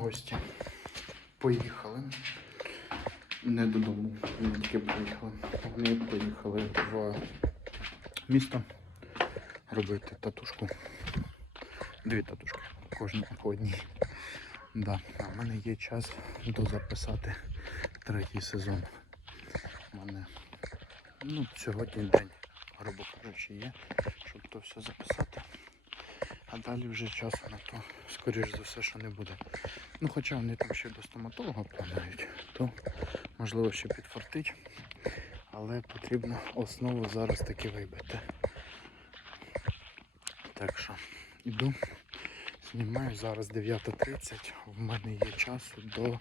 гості. Поїхали. Не додому, не тільки поїхали. Вони поїхали в місто робити татушку. Дві татушки. Кожна по одній. Да. А в мене є час дозаписати третій сезон. У мене ну, сьогодні день, грубо кажучи, є, щоб то все записати. А далі вже часу на то, скоріш за все, що не буде. Ну, хоча вони там ще до стоматолога планують, то можливо ще підфартить. Але потрібно основу зараз таки вибити. Так що іду, знімаю зараз 9.30. В мене є часу до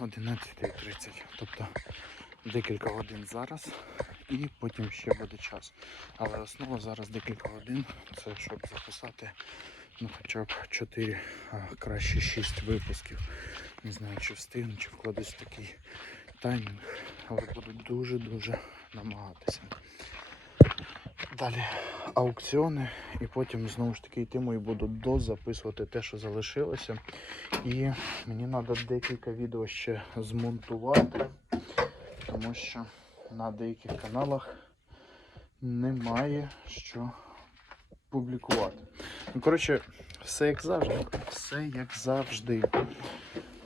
11.30. Тобто декілька годин зараз і потім ще буде час. Але основа зараз декілька годин. Це щоб записати ну, хоча б 4, а краще 6 випусків. Не знаю, чи встигну, чи вкладусь такий таймінг, але буду дуже-дуже намагатися. Далі аукціони, і потім знову ж таки йтиму і буду дозаписувати те, що залишилося. І мені треба декілька відео ще змонтувати, тому що на деяких каналах немає що публікувати. Ну, коротше, все як завжди. Все як завжди.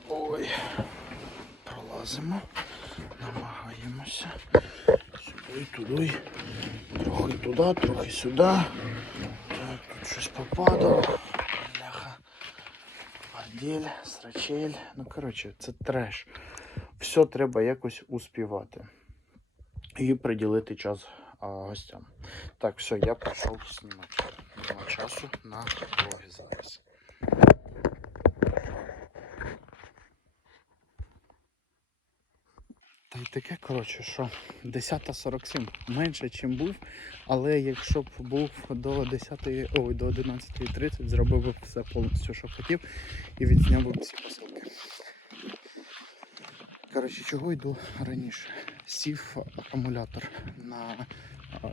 Ой, пролазимо, намагаємося. Сюди, туди, трохи туди, трохи сюди. Так, тут щось попадало. Бляха. Бордель, срачель. Ну, коротше, це треш. Все треба якось успівати. І приділити час а, гостям. Так, все, я пішов знімати. Нема часу на влоги зараз. Та й таке, коротше, що 10.47 менше, чим був, але якщо б був до 10, ой, до 11.30, зробив би все повністю, що хотів, і відзняв би всі посилки. Коротше, чого йду раніше? Сів акумулятор на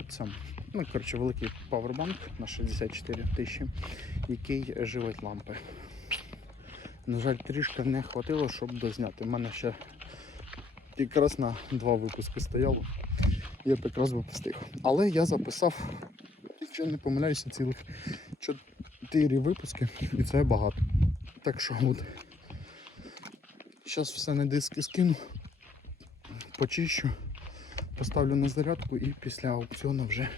цьому. Ну, коротше, великий павербанк на 64 тисячі, який живить лампи. На жаль, трішки не хватило, щоб дозняти. У мене ще якраз на два випуски стояло. Я б якраз би встиг. Але я записав, якщо не помиляюся, цілих 4 випуски, і це багато. Так що от. Зараз все на диски скину, почищу, поставлю на зарядку і після аукціону вже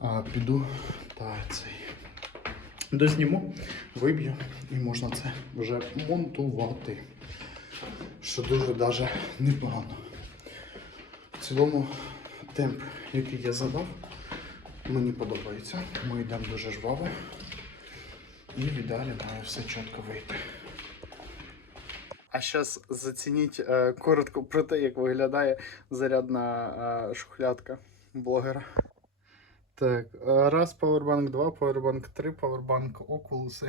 а, піду та цей дозніму, виб'ю і можна це вже монтувати. Що дуже даже непогано. В цілому темп, який я задав, мені подобається. Ми йдемо дуже жваво. І в ідеалі має все чітко вийти. А зараз зацініть е, коротко про те, як виглядає зарядна е, шухлядка блогера. Так, е, раз Powerbank 2, Powerbank 3, Powerbank Oculus.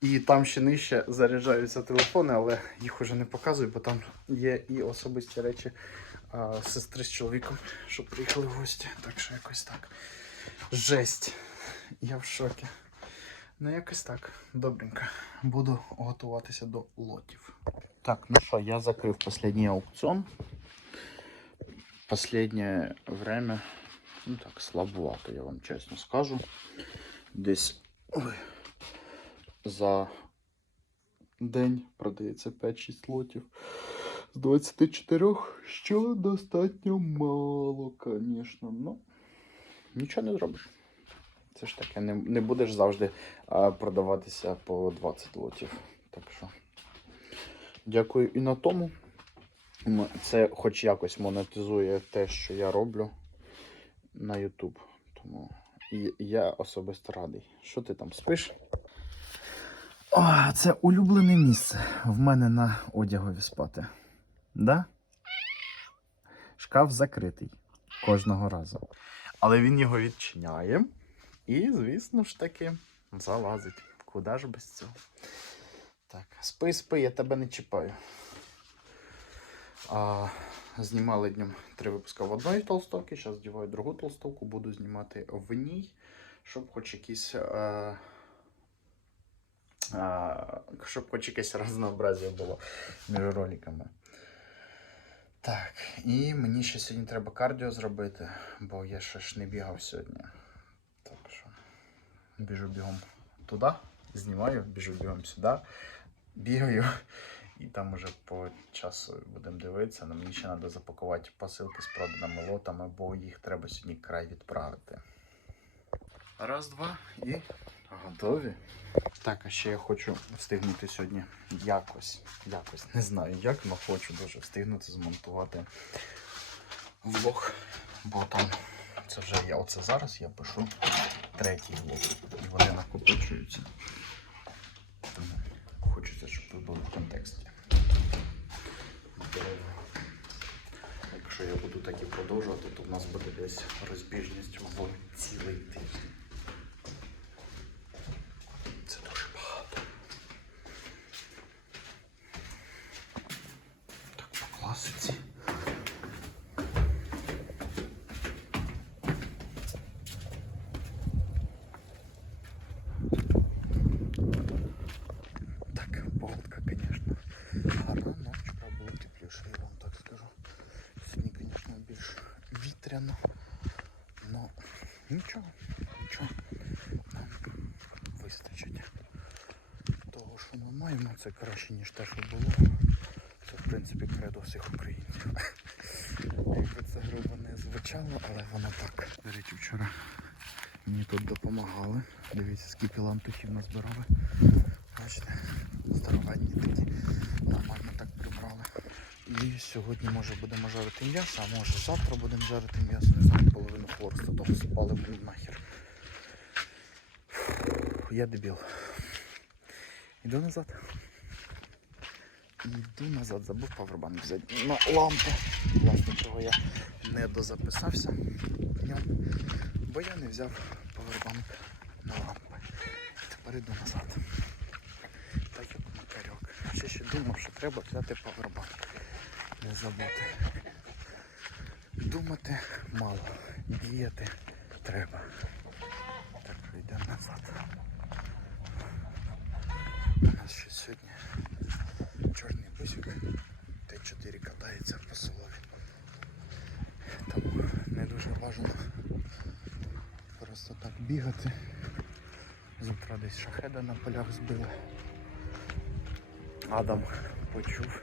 І там ще нижче заряджаються телефони, але їх уже не показую, бо там є і особисті речі а, сестри з чоловіком, що приїхали в гості. Так що якось так. Жесть. Я в шокі. Ну, якось так. Добренько. Буду готуватися до лотів. Так, ну що, я закрив останній аукціон. Последнее время, ну так, слабовато, я вам чесно скажу. Десь ой, за день продається 5-6 лотів з 24, що достатньо мало, звісно. Ну, нічого не зробиш. Це ж таке, не, не будеш завжди а, продаватися по 20 лотів. Так що, дякую і на тому. Це хоч якось монетизує те, що я роблю на YouTube. Тому і я особисто радий. Що ти там спиш? О, це улюблене місце в мене на одягові спати. Да? Шкаф закритий кожного разу. Але він його відчиняє. І, звісно ж таки, залазить. Куди ж без цього? Так, спи, спи, я тебе не чіпаю. А, знімали днем три випуска в одної толстовки. Зараз вдіваю другу толстовку, буду знімати в ній, щоб хоч якийсь е, А, щоб хоч якесь разнообразие було між роликами. Так, і мені ще сьогодні треба кардіо зробити, бо я ще ж не бігав сьогодні. Біжу бігом туди, знімаю, біжу бігом сюди, бігаю. І там уже по часу будемо дивитися. але мені ще треба запакувати посилки з проданими лотами, бо їх треба сьогодні край відправити. Раз, два і готові. Так, а ще я хочу встигнути сьогодні якось, якось, не знаю як, але хочу дуже встигнути змонтувати влог. Бо там це вже я оце зараз я пишу третій блок. І вони накопичуються. Хочеться, щоб ви були в контексті. Якщо я буду так і продовжувати, то в нас буде десь розбіжність в цілий тиждень. Це дуже багато. Так, по класиці. Так, погодка, конечно, гарна, но вчора було тепліше, я вам так скажу. Сьогодні, конечно, більш вітряно, но нічого, нічого. Нам вистачить того, що ми маємо, це краще, ніж те, що було. Це, в принципі, кредо всіх українців. Якби це грубо не звучало, але воно так. До речі, вчора мені тут допомагали. Дивіться, скільки лантухів назбирали. Бачите, здоровенні такі. Нормально так прибрали. І сьогодні може будемо жарити м'ясо, а може завтра будемо жарити м'ясо, не знаю, половину хворосту того спали нахер. Фу, Я дебіл. Іду назад. Іду назад, забув павербанк взяти на лампу. Власне, чого я не дозаписався бо я не взяв павербанк на лампи. Тепер іду назад. Так як макарьок. Ще ще думав, що треба взяти павербанк. Не забути. Думати мало, діяти треба. Так що йдемо назад. У нас ще сьогодні чорний бусик Т4 катається по селові. Тому не дуже бажано просто так бігати. Завтра десь шахеда на полях збили. Адам почув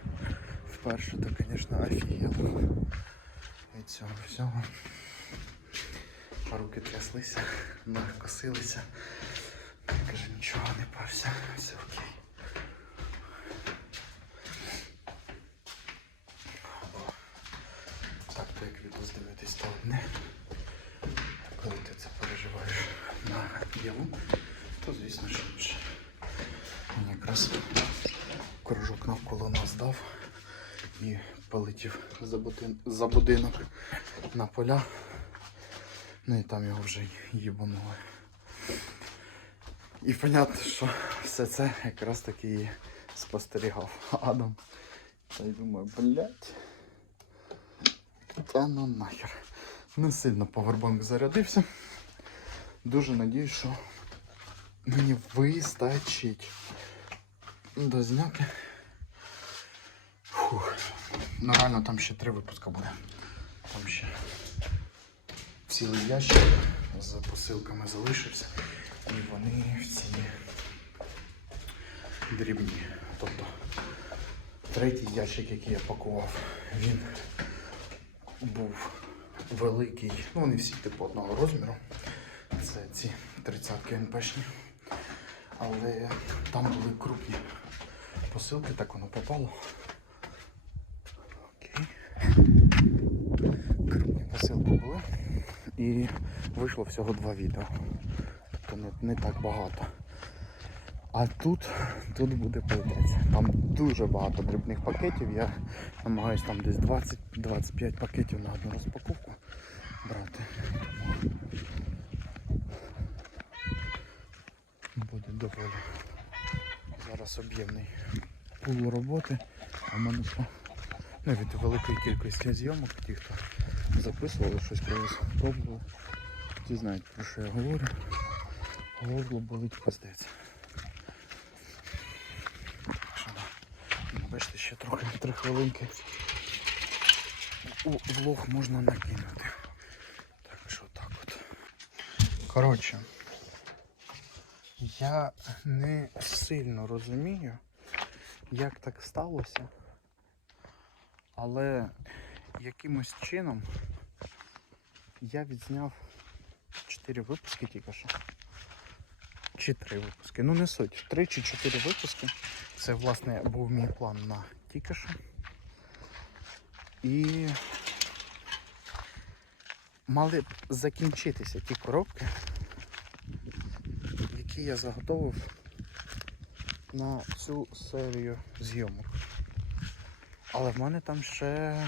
вперше, то, звісно, офігел від цього всього. Руки тряслися, ноги косилися. Каже, нічого не пався, все окей. Так, то як відос дивитись, то одне. Коли ти це переживаєш на ділу, то звісно інше. Він якраз кружок навколо нас дав і полетів за, будин... за будинок на поля. Ну і там його вже їбанули. І понятно, що все це якраз таки і спостерігав Адам. Та й думаю, блядь. Та ну нахер. Не сильно павербанк зарядився. Дуже надіюсь, що мені вистачить дозняти. Фух. Ну реально там ще три випуска буде. Там ще цілий ящик з посилками залишився. І вони всі дрібні. Тобто третій ящик, який я пакував, він був великий. Ну, вони всі типу одного розміру. Це ці 30-ки НПшні. Але там були крупні посилки, так воно попало. Окей. Крупні посилки були. І вийшло всього два відео. Тобто не, не так багато. А тут, тут буде плетець. Там дуже багато дрібних пакетів. Я намагаюся там десь 20-25 пакетів на одну розпаковку брати. Буде доволі. Зараз об'ємний пул роботи. А в мене що? Ну, від великої кількості зйомок, ті, хто записували щось колись, пробували. Ті знають про що я говорю. Горло болить пиздець. Бачите, ще трохи три хвилинки. У влог можна накинути. Так що так от. Коротше, я не сильно розумію, як так сталося, але якимось чином я відзняв 4 випуски тільки що. Чи 3 випуски. Ну не суть. 3 чи 4 випуски. Це, власне, був мій план на тільки що. І мали б закінчитися ті коробки, які я заготовив на цю серію зйомок. Але в мене там ще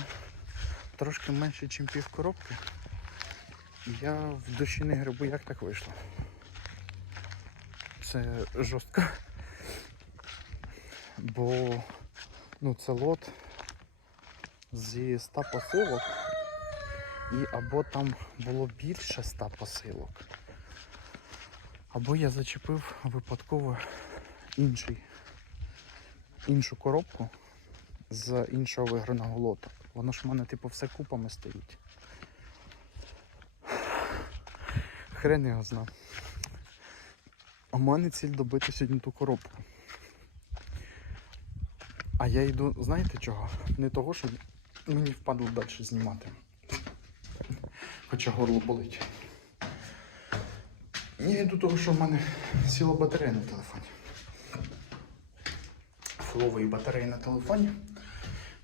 трошки менше, ніж пів коробки. Я в душі не грибу, як так вийшло. Це жорстко. Бо ну, це лот зі 100 посилок. І або там було більше 100 посилок, або я зачепив випадково інший, іншу коробку з іншого виграного лоту. Воно ж в мене типу все купами стоїть. Хрен його знав. У мене ціль добити сьогодні ту коробку. А я йду, знаєте чого? Не того, що мені впадло далі знімати. Хоча горло болить. Я йду того, що в мене сіла батарея на телефоні. Фулової батареї на телефоні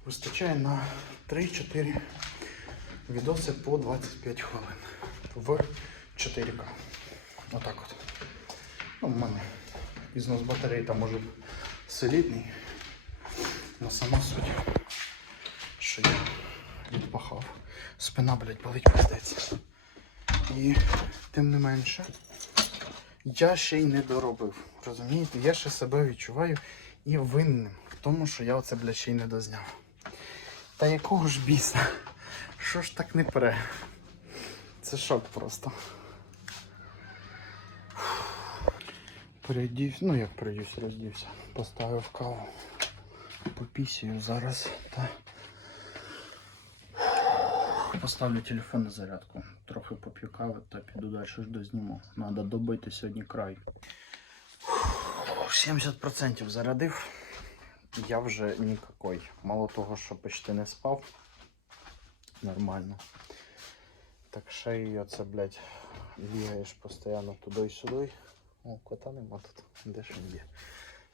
вистачає на 3-4 відоси по 25 хвилин в 4К. Отак от. Ну, в мене ізнос батареї там може солідний. Но сама суть, що я відпахав. Спина, блядь, болить пиздець. І тим не менше, я ще й не доробив. Розумієте, я ще себе відчуваю і винним в тому, що я оце, блядь, ще й не дозняв. Та якого ж біса? Що ж так не пре? Це шок просто. Передівся, ну як передівся, роздівся. Поставив каву. Попісію зараз та поставлю телефон на зарядку. Трохи поп'ю кави та піду далі ж дозніму. Надо добити сьогодні край. 70% зарядив. Я вже нікакой. Мало того, що почти не спав. Нормально. Так ще й оце, блядь, бігаєш постійно туди й сюди. О, кота нема тут. Де ж він є?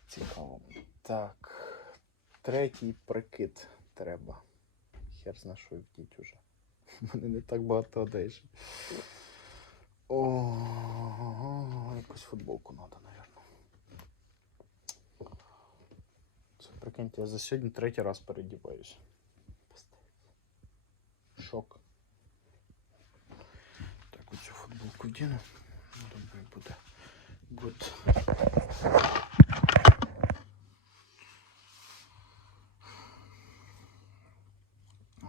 Цікаво. Так. Третій прикид треба. Хер зна що вдіть уже. У мене не так багато одежі. О, якусь футболку треба, напевно. Це прикиньте, я за сьогодні третій раз передіваюсь. Шок. Так, оцю футболку вдіну. Думаю, буде good.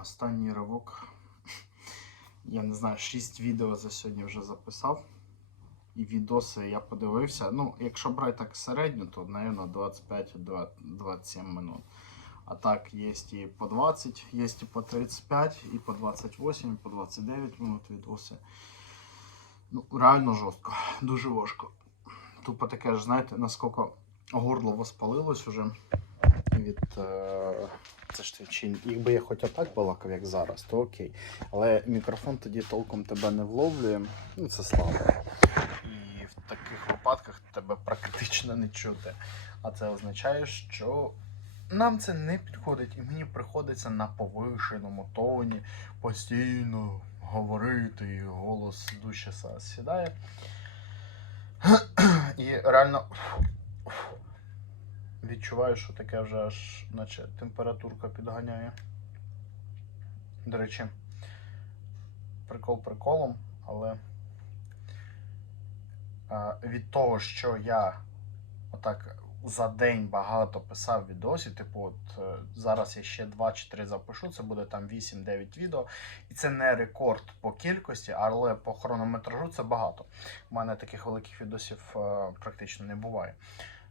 Останній ривок. Я не знаю, 6 відео за сьогодні вже записав. І відоси я подивився. Ну, якщо брати так середньо, то, мабуть, 25-27 минут. А так, є і по 20, є і по 35, і по 28, і по 29 минут відоси. Ну, реально жорстко, дуже важко. Тупо таке ж, знаєте, наскільки горло воспалилось уже від. Е... Це ж твічі. Якби я хоч отак балакав, як зараз, то окей. Але мікрофон тоді толком тебе не вловлює. Ну, це слабо. І в таких випадках тебе практично не чути. А це означає, що нам це не підходить, і мені приходиться на повишеному тоні постійно говорити, і голос дужче сідає. І реально відчуваю, що таке вже аж наче температурка підганяє. До речі, прикол приколом, але від того, що я отак за день багато писав відосів, типу, от е, зараз я ще 2 чи 3 запишу, це буде там 8-9 відео. І це не рекорд по кількості, але по хронометражу це багато. У мене таких великих відосів е, практично не буває.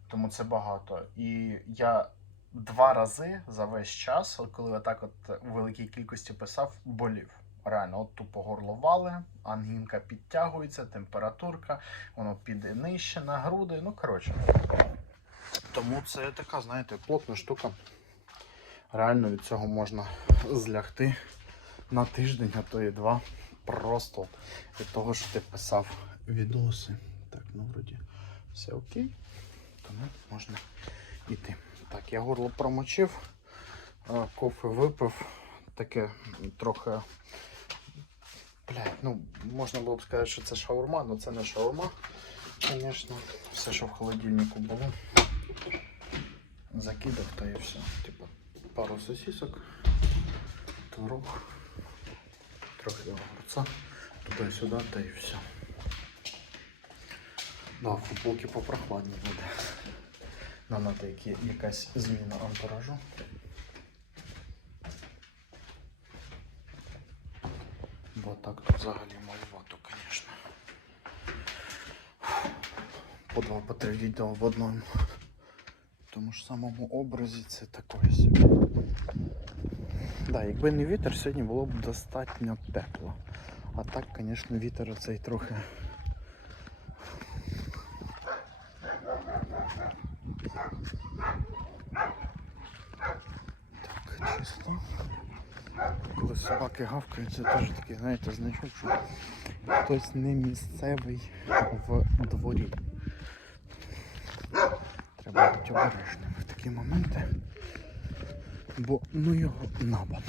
Тому це багато. І я два рази за весь час, коли я так от у великій кількості писав, болів. Реально, от тупо горловали, ангінка підтягується, температурка, воно піде нижче на груди. Ну, коротше. Тому це така, знаєте, плотна штука. Реально від цього можна злягти на тиждень, а то і два. Просто від того, що ти писав відоси. Так, ну вроді все окей. Тому можна йти. Так, я горло промочив, а, кофе випив. Таке трохи. Блядь, ну можна було б сказати, що це шаурма, але це не шаурма. Звісно, все, що в холодильнику було. Закидав та і все. Типу, пару сосисок, творог, трохи огурця, туди-сюди та і все. Да, в футболки попрохладніше буде. Нам треба якась зміна антуражу. Бо так то взагалі маловато, звісно. По два по три відео в одному. Тому ж самому образі це таке собі. Да, якби не вітер, сьогодні було б достатньо тепло. А так, звісно, вітер оцей трохи. Так, чисто. Коли собаки гавкають, це теж такий, знаєте, значок, що хтось не місцевий в дворі. Бути обережним в такі моменти. Бо ну його набом.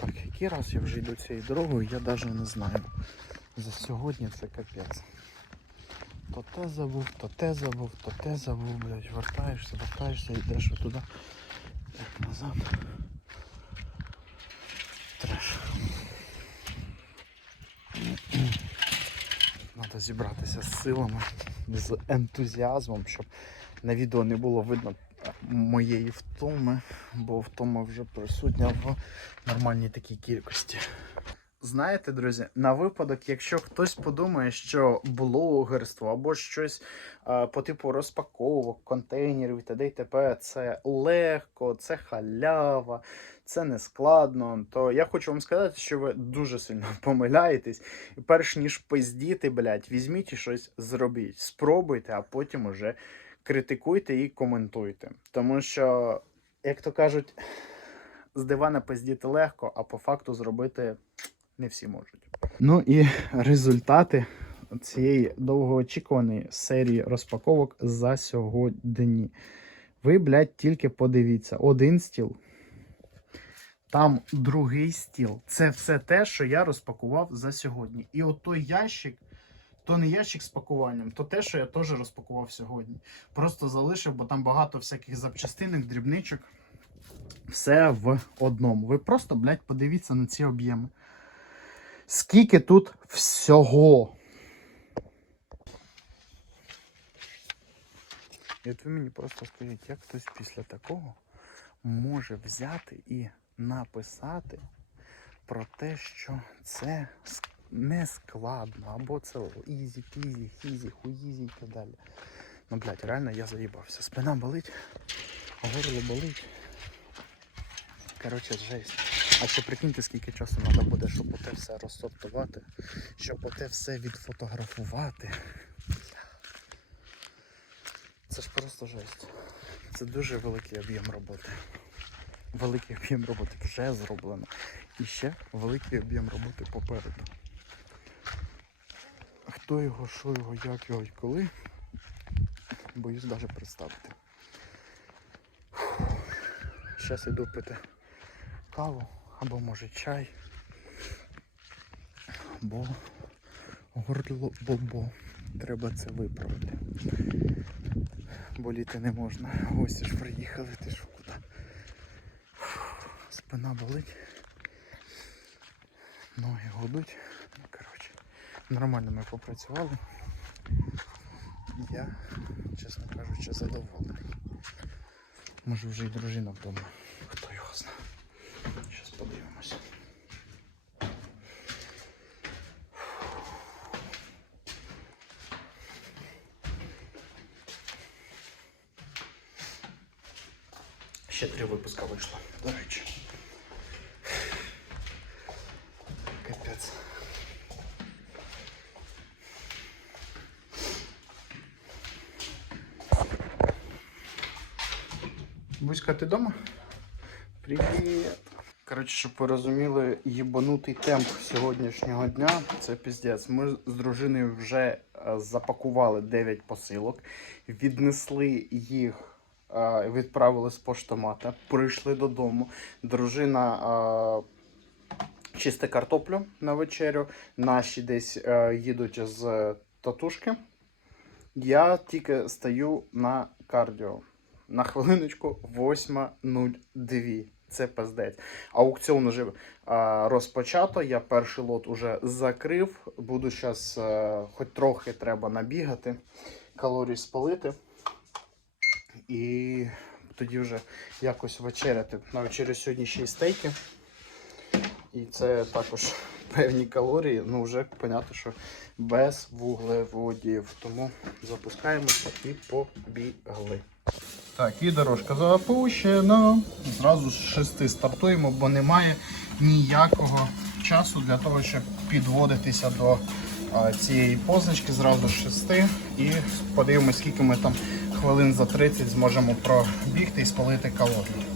Так, який раз я вже йду цією дорогою, я навіть не знаю. За сьогодні це капець. То те забув, то те забув, то те забув, блядь, вертаєшся, вертаєшся, йдеш туди, так назад. Треш. Треба зібратися з силами, з ентузіазмом, щоб на відео не було видно моєї втоми, бо втома вже присутня в нормальній такій кількості. Знаєте, друзі, на випадок, якщо хтось подумає, що блогерство або щось е, по типу розпаковок, контейнерів і т.д. і т.п. це легко, це халява, це не складно, то я хочу вам сказати, що ви дуже сильно помиляєтесь. І перш ніж пиздіти, блядь, візьміть і щось зробіть. Спробуйте, а потім уже критикуйте і коментуйте. Тому що, як то кажуть, з дивана пиздіти легко, а по факту зробити не всі можуть. Ну і результати цієї довгоочікуваної серії розпаковок за сьогодні. Ви, блядь, тільки подивіться: один стіл. Там другий стіл. Це все те, що я розпакував за сьогодні. І от той ящик, то не ящик з пакуванням, то те, що я теж розпакував сьогодні. Просто залишив, бо там багато всяких запчастинок, дрібничок. Все в одному. Ви просто, блядь, подивіться на ці об'єми. Скільки тут всього. І от ви мені просто скажіть, як хтось після такого може взяти і написати про те, що це не складно, або це ізі, пізі, хізі, хуїзі і так далі. Ну, блядь, реально я заїбався. Спина болить, горло болить. Коротше, жесть. А ще прикиньте, скільки часу треба буде, щоб оте все розсортувати, щоб оте все відфотографувати. Це ж просто жесть. Це дуже великий об'єм роботи. Великий об'єм роботи вже зроблено. І ще великий об'єм роботи попереду. Хто його, що його, як його і коли, боюсь навіть представити. Зараз йду пити каву або може чай. Бо горло бобо. Треба це виправити. Боліти не можна. Гості ж приїхали, ти що куди? Спина болить. Ноги гудуть. Нормально ми попрацювали. Я, чесно кажучи, задоволений. Може вже і дружина вдома. Хто його знає. Зараз подивимося. Ще три випуска вийшло, до речі. Капець. Буська, ти вдома? Привіт! Коротше, щоб ви розуміли, їбанутий темп сьогоднішнього дня це піздець. Ми з дружиною вже е, запакували 9 посилок, віднесли їх, е, відправили з поштомата, прийшли додому. Дружина е, чисте картоплю на вечерю. Наші десь їдуть з татушки. Я тільки стою на кардіо. На хвилиночку 8.02. Це пиздець. Аукціон уже а, розпочато. Я перший лот уже закрив. Буду зараз, хоч трохи треба набігати, калорій спалити. І тоді вже якось вечеряти. На вечерю сьогодні ще й стейки. І це також певні калорії. Ну, вже понятно, що без вуглеводів. Тому запускаємося і побігли. Так, і дорожка запущена. Зразу з 6 стартуємо, бо немає ніякого часу для того, щоб підводитися до цієї позначки. Зразу з 6. І подивимось, скільки ми там хвилин за 30 зможемо пробігти і спалити калорії.